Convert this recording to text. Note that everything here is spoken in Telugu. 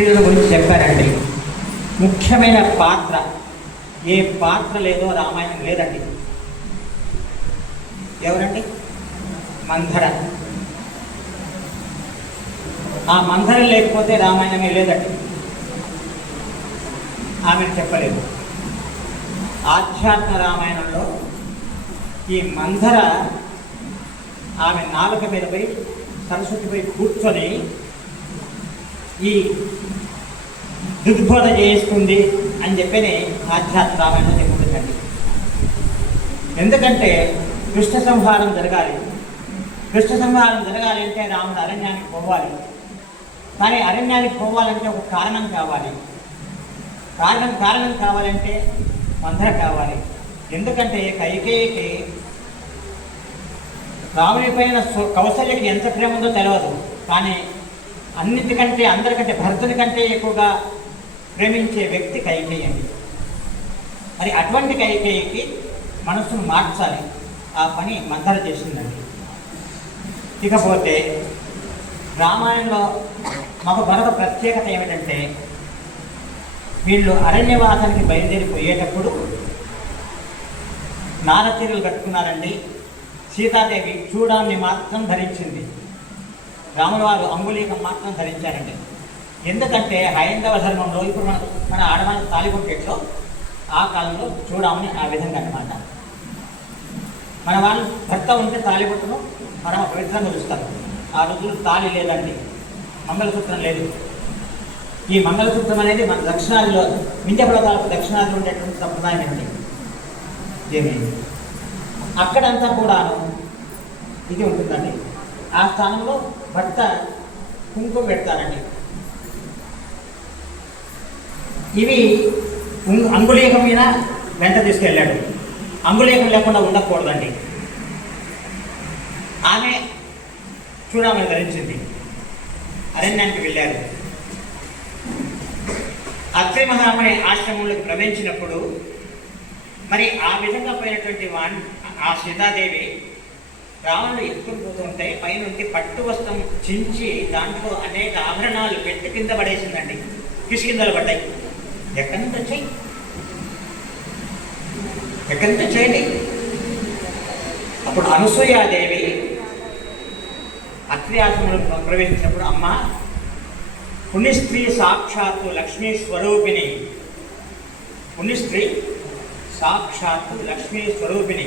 గురించి చెప్పారండి. ముఖ్యమైన పాత్ర, ఏ పాత్ర లేదో రామాయణం లేదండి. ఎవరండి? మంథర. ఆ మంథర లేకపోతే రామాయణమే లేదండి. ఆమెను చెప్పలేదు. ఆధ్యాత్మ రామాయణంలో ఈ మంథర ఆమె నాలుక మీద పోయి సరస్వతిపై కూర్చొని ఈ దుర్బోధ చేస్తుంది అని చెప్పని ఆధ్యాత్మ రామాయణం చెప్పుకుంటుందండి. ఎందుకంటే కృష్ణ సంహారం జరగాలి. కృష్ణ సంహారం జరగాలి అంటే రాముడు అరణ్యానికి పోవాలి. కానీ అరణ్యానికి పోవాలంటే ఒక కారణం కావాలి. కారణం కావాలంటే మంథర కావాలి. ఎందుకంటే కైకేయికి రాముని పైన కౌసల్యకి ఎంత ప్రేమ ఉందో తెలియదు. కానీ అన్నిటికంటే అందరికంటే భరతుని కంటే ఎక్కువగా ప్రేమించే వ్యక్తి కైకేయి అండి. మరి అటువంటి కైకేయికి మనస్సును మార్చాలి. ఆ పని మంథర చేసిందండి. ఇకపోతే రామాయణంలో మరొక ప్రత్యేకత ఏమిటంటే వీళ్ళు అరణ్యవాసానికి బయలుదేరిపోయేటప్పుడు నారచీరలు కట్టుకున్నారండి. సీతాదేవి చూడాన్ని మాత్రం ధరించింది. రాముల వారు అంగుళీకం మాత్రం ధరించారండి. ఎందుకంటే హైందవ ధర్మంలో ఇప్పుడు మన ఆడవాళ్ళకి తాళిబొట్టేట్లో ఆ కాలంలో చూడామని ఆ విధంగా అన్నమాట. మన వాళ్ళు భర్త ఉంటే తాళిబొట్టును పరమ పవిత్రంగా చూస్తారు. ఆ రోజులు తాళి లేదండి, మంగళసూత్రం లేదు. ఈ మంగళసూత్రం అనేది మన దక్షిణాదిలో వింధ్యపర్వతాలకు దక్షిణాదిలో ఉండేటువంటి సంప్రదాయం అండి. ఏమైంది అక్కడంతా కూడా ఇది ఉంటుందండి. ఆ స్థానంలో భర్త కుంకుమ పెడతారండి. ఇవి అంగుళీకం మీద వెంట తీసుకెళ్ళాడు. అంగుళీకం లేకుండా ఉండకూడదండి. ఆమె చూడమని ధరించింది. అరణ్యానికి వెళ్ళారు. అత్రి మహామణి ఆశ్రమంలోకి ప్రవేశించినప్పుడు మరి ఆ విధంగా పోయినటువంటి ఆ సీతాదేవి రావణుడు ఎత్తుకుని పోతుంటే పైనుండి పట్టు వస్త్రం చించి దాంట్లో అనేక ఆభరణాలు పెట్టి కింద పడేసిందండి. కిష్కిందలు పడ్డాయి. ఎక్కడంత చేయండి. అప్పుడు అనసూయాదేవి అత్రి ఆశ్రమంలో ప్రవేశించినప్పుడు, అమ్మ పుణ్యస్త్రీ సాక్షాత్తు లక్ష్మీ స్వరూపిణి, పుణ్యస్త్రీ సాక్షాత్తు లక్ష్మీ స్వరూపిణి